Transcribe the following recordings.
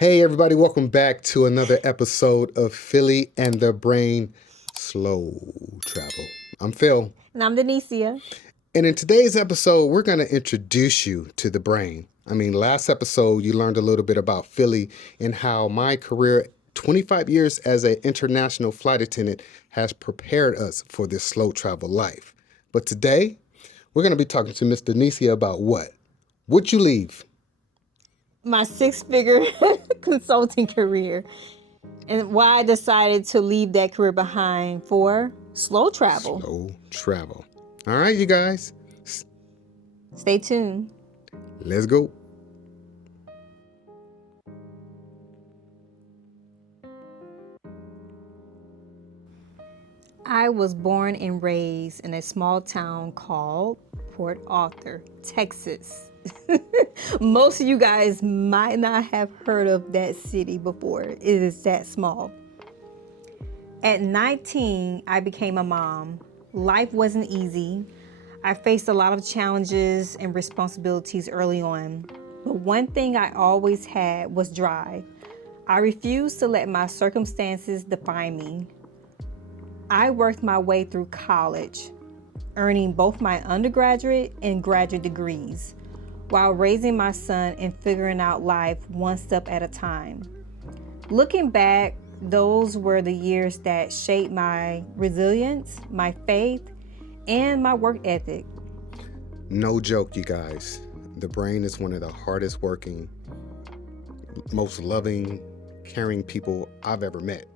Hey, everybody, welcome back to another episode of Philly and the Brain Slow Travel. I'm Phil. And I'm Denisia. And in today's episode, we're going to introduce you to the brain. Last episode, you learned a little bit about Philly and how my career, 25 years as an international flight attendant, has prepared us for this slow travel life. But today, we're going to be talking to Miss Denisia about what? Would you leave? My six-figure consulting career and why I decided to leave that career behind for slow travel. Slow travel. All right, you guys. Stay tuned. Let's go. I was born and raised in a small town called Port Arthur, Texas. Most of you guys might not have heard of that city before. It is that small. At 19, I became a mom. Life wasn't easy. I faced a lot of challenges and responsibilities early on. But one thing I always had was drive. I refused to let my circumstances define me. I worked my way through college, earning both my undergraduate and graduate degrees, while raising my son and figuring out life one step at a time. Looking back, those were the years that shaped my resilience, my faith, and my work ethic. No joke, you guys. The brain is one of the hardest working, most loving, caring people I've ever met.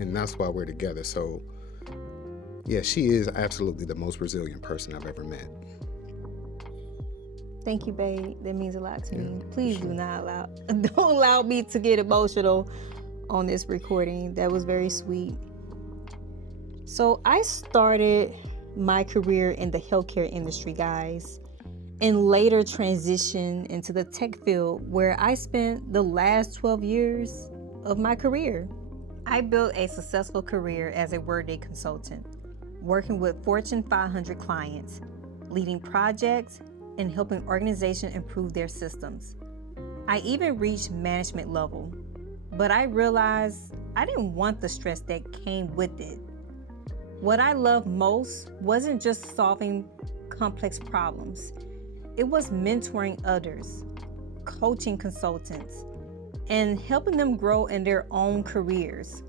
And that's why we're together. So, yeah, she is absolutely the most resilient person I've ever met. Thank you, babe. That means a lot to me. Please do not don't allow me to get emotional on this recording. That was very sweet. So I started my career in the healthcare industry, guys, and later transitioned into the tech field where I spent the last 12 years of my career. I built a successful career as a Workday consultant, working with Fortune 500 clients, leading projects, and helping organizations improve their systems. I even reached management level, but I realized I didn't want the stress that came with it. What I loved most wasn't just solving complex problems. It was mentoring others, coaching consultants, and helping them grow in their own careers.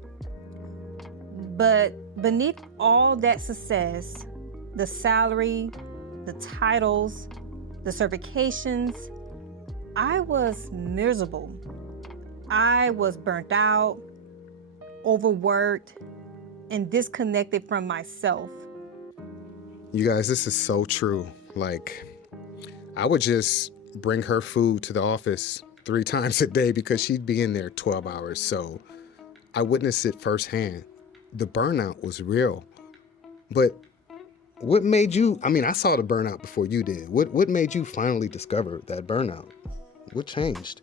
But beneath all that success, the salary, the titles, the certifications, I was miserable. I was burnt out, overworked, and disconnected from myself. You guys, this is so true. I would just bring her food to the office 3 times a day because she'd be in there 12 hours. So I witnessed it firsthand. The burnout was real. But what made you, I saw the burnout before you did. What made you finally discover that burnout? What changed?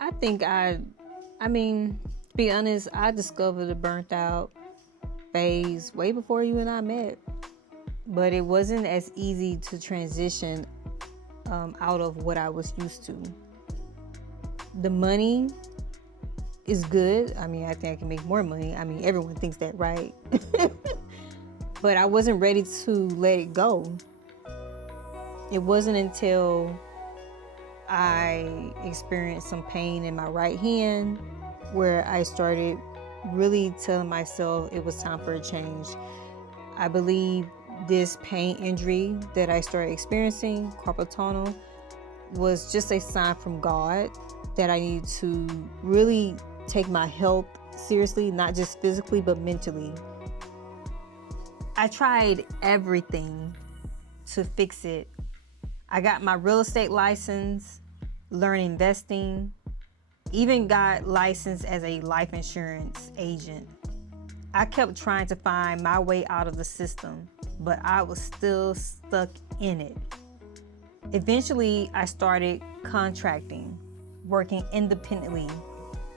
I think to be honest, I discovered the burnt out phase way before you and I met. But it wasn't as easy to transition out of what I was used to. The money is good. I think I can make more money. Everyone thinks that, right? But I wasn't ready to let it go. It wasn't until I experienced some pain in my right hand where I started really telling myself it was time for a change. I believe this pain injury that I started experiencing, carpal tunnel, was just a sign from God that I needed to really take my health seriously, not just physically, but mentally. I tried everything to fix it. I got my real estate license, learned investing, even got licensed as a life insurance agent. I kept trying to find my way out of the system, but I was still stuck in it. Eventually, I started contracting, working independently,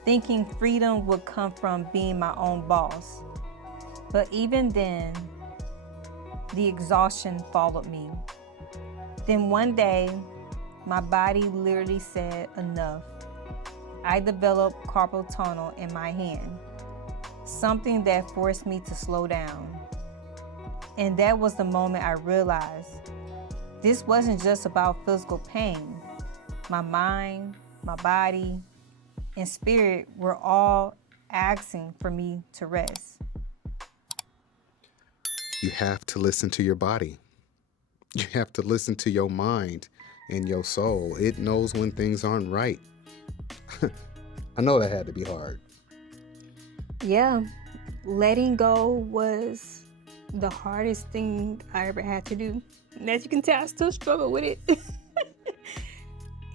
thinking freedom would come from being my own boss. But even then, the exhaustion followed me. Then one day, My body literally said enough. I developed carpal tunnel in my hand, something that forced me to slow down. And that was the moment I realized this wasn't just about physical pain. My mind, my body, and spirit were all asking for me to rest. You have to listen to your body. You have to listen to your mind and your soul. It knows when things aren't right. I know that had to be hard. Yeah, letting go was the hardest thing I ever had to do. And as you can tell, I still struggle with it.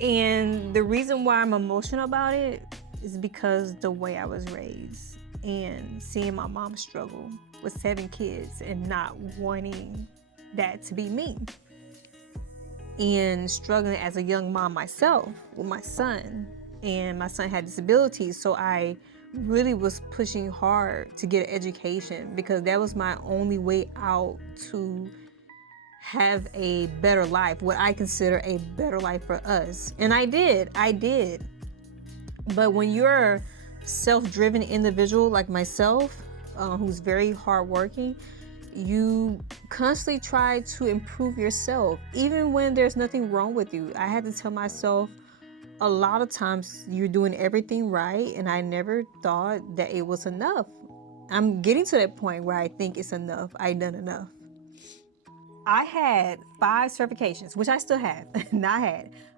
And the reason why I'm emotional about it is because the way I was raised and seeing my mom struggle with 7 kids and not wanting that to be me. And struggling as a young mom myself with my son. And my son had disabilities, so I really was pushing hard to get an education because that was my only way out to have a better life, what I consider a better life for us. And I did. But when you're a self-driven individual like myself, who's very hardworking, you constantly try to improve yourself, even when there's nothing wrong with you. I had to tell myself a lot of times you're doing everything right, and I never thought that it was enough. I'm getting to that point where I think it's enough. I've done enough. I had 5 certifications, which I still have.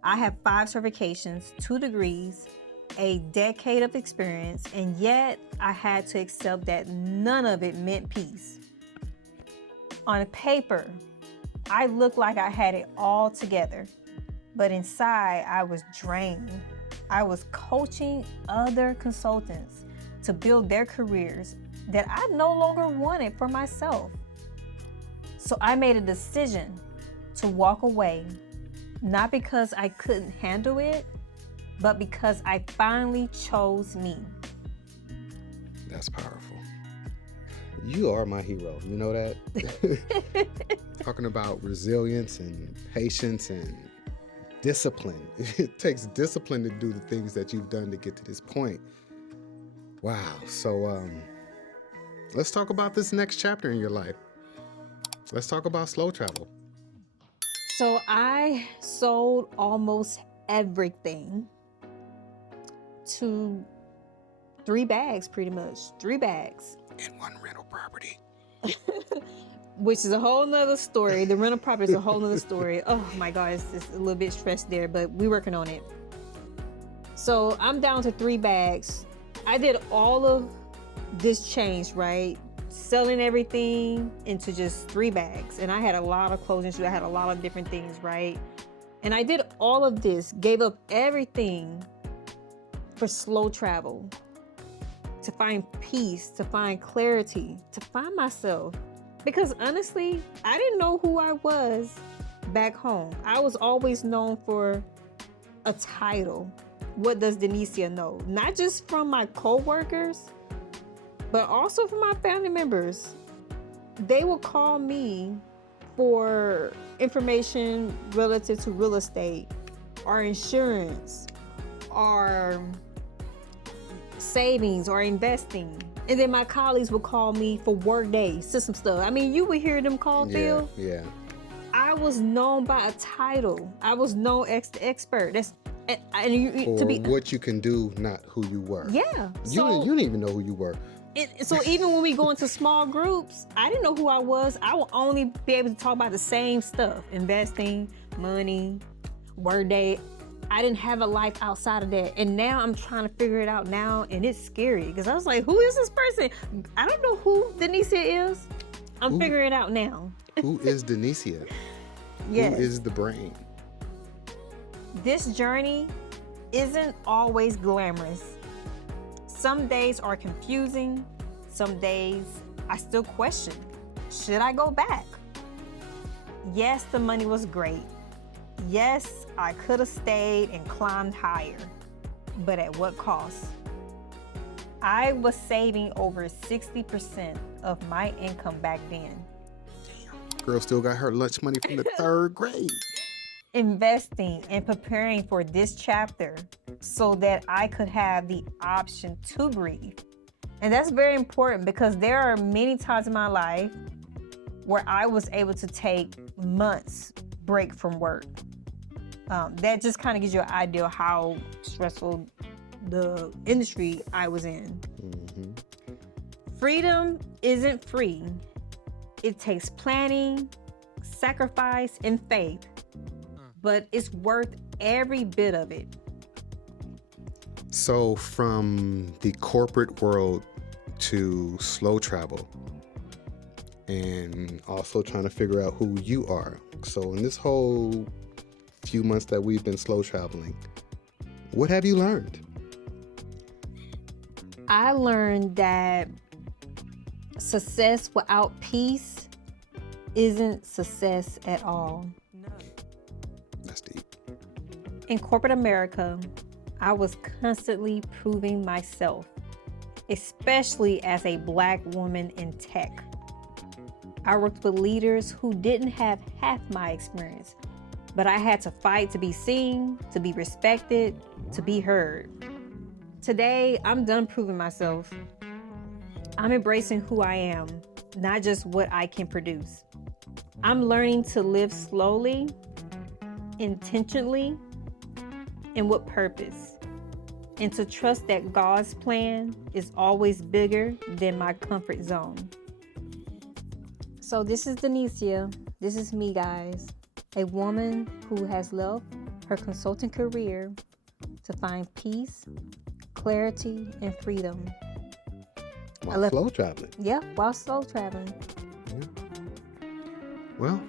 I have 5 certifications, 2 degrees, a decade of experience, and yet I had to accept that none of it meant peace. On paper, I looked like I had it all together, but inside I was drained. I was coaching other consultants to build their careers that I no longer wanted for myself. So I made a decision to walk away, not because I couldn't handle it, but because I finally chose me. That's powerful. You are my hero. You know that? Talking about resilience and patience and discipline. It takes discipline to do the things that you've done to get to this point. Wow. So let's talk about this next chapter in your life. Let's talk about slow travel. So I sold almost everything to 3 bags, pretty much. 3 bags. In one rental property. Which is a whole nother story. The rental property is a whole nother story. Oh my God, it's just a little bit stressed there, but we're working on it. So I'm down to 3 bags. I did all of this change, right? Selling everything into just 3 bags. And I had a lot of clothing shoes. I had a lot of different things, right? And I did all of this, gave up everything for slow travel, to find peace, to find clarity, to find myself. Because honestly, I didn't know who I was back home. I was always known for a title. What does Denisia know? Not just from my co-workers, but also from my family members. They will call me for information relative to real estate or insurance or savings or investing. And then my colleagues would call me for workday system stuff. I mean, you would hear them call Phil. Yeah. I was known by a title. I was known as the expert. That's For what you can do, not who you were. Yeah. You didn't even know who you were. So even when we go into small groups, I didn't know who I was. I will only be able to talk about the same stuff: investing, money, workday. I didn't have a life outside of that. And now I'm trying to figure it out now, and it's scary because I was like, who is this person? I don't know who Denisia is. I'm figuring it out now. Who is Denisia? Yes. Who is the brain? This journey isn't always glamorous. Some days are confusing. Some days I still question, should I go back? Yes, the money was great. Yes, I could have stayed and climbed higher, but at what cost? I was saving over 60% of my income back then. Girl still got her lunch money from the 3rd grade. investing and preparing for this chapter so that I could have the option to breathe. And that's very important because there are many times in my life where I was able to take months break from work. That just kind of gives you an idea of how stressful the industry I was in. Mm-hmm. Freedom isn't free. It takes planning, sacrifice, and faith, but it's worth every bit of it. So from the corporate world to slow travel, and also trying to figure out who you are. So in this whole few months that we've been slow traveling, what have you learned? I learned that success without peace isn't success at all. That's deep. In corporate America, I was constantly proving myself, especially as a Black woman in tech. I worked with leaders who didn't have half my experience, but I had to fight to be seen, to be respected, to be heard. Today, I'm done proving myself. I'm embracing who I am, not just what I can produce. I'm learning to live slowly, intentionally, and with purpose, and to trust that God's plan is always bigger than my comfort zone. So this is Denisia. This is me, guys. A woman who has left her consulting career to find peace, clarity, and freedom. While slow traveling. Yeah, while slow traveling. Yeah. Well,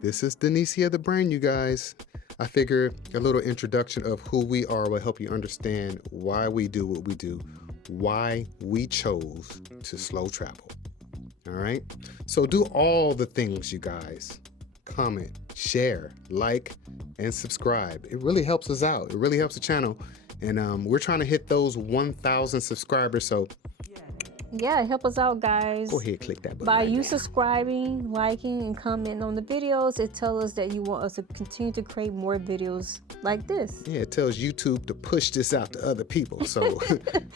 this is Denisia the Brain, you guys. I figure a little introduction of who we are will help you understand why we do what we do, why we chose to slow travel. All right? So do all the things, you guys. Comment, share, like, and subscribe. It really helps us out. It really helps the channel. And we're trying to hit those 1,000 subscribers. So yeah, help us out, guys. Go ahead, click that button. By you subscribing, liking, and commenting on the videos, it tells us that you want us to continue to create more videos like this. Yeah, it tells YouTube to push this out to other people. So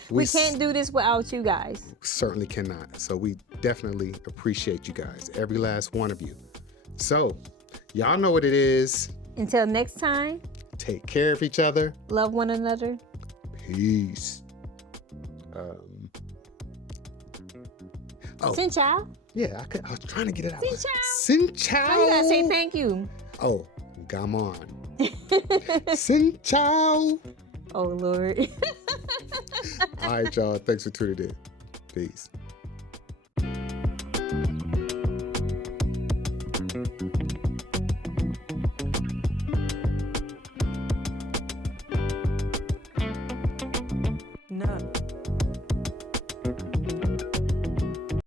we can't do this without you guys. Certainly cannot. So we definitely appreciate you guys, every last one of you. So y'all know what it is. Until next time, take care of each other. Love one another. Peace. Oh. Xin chao. Yeah, I was trying to get it out. Xin chao. Xin chao. How you gotta say thank you? Oh, come on. Xin chao. Oh, Lord. All right, y'all. Thanks for tuning in. Peace.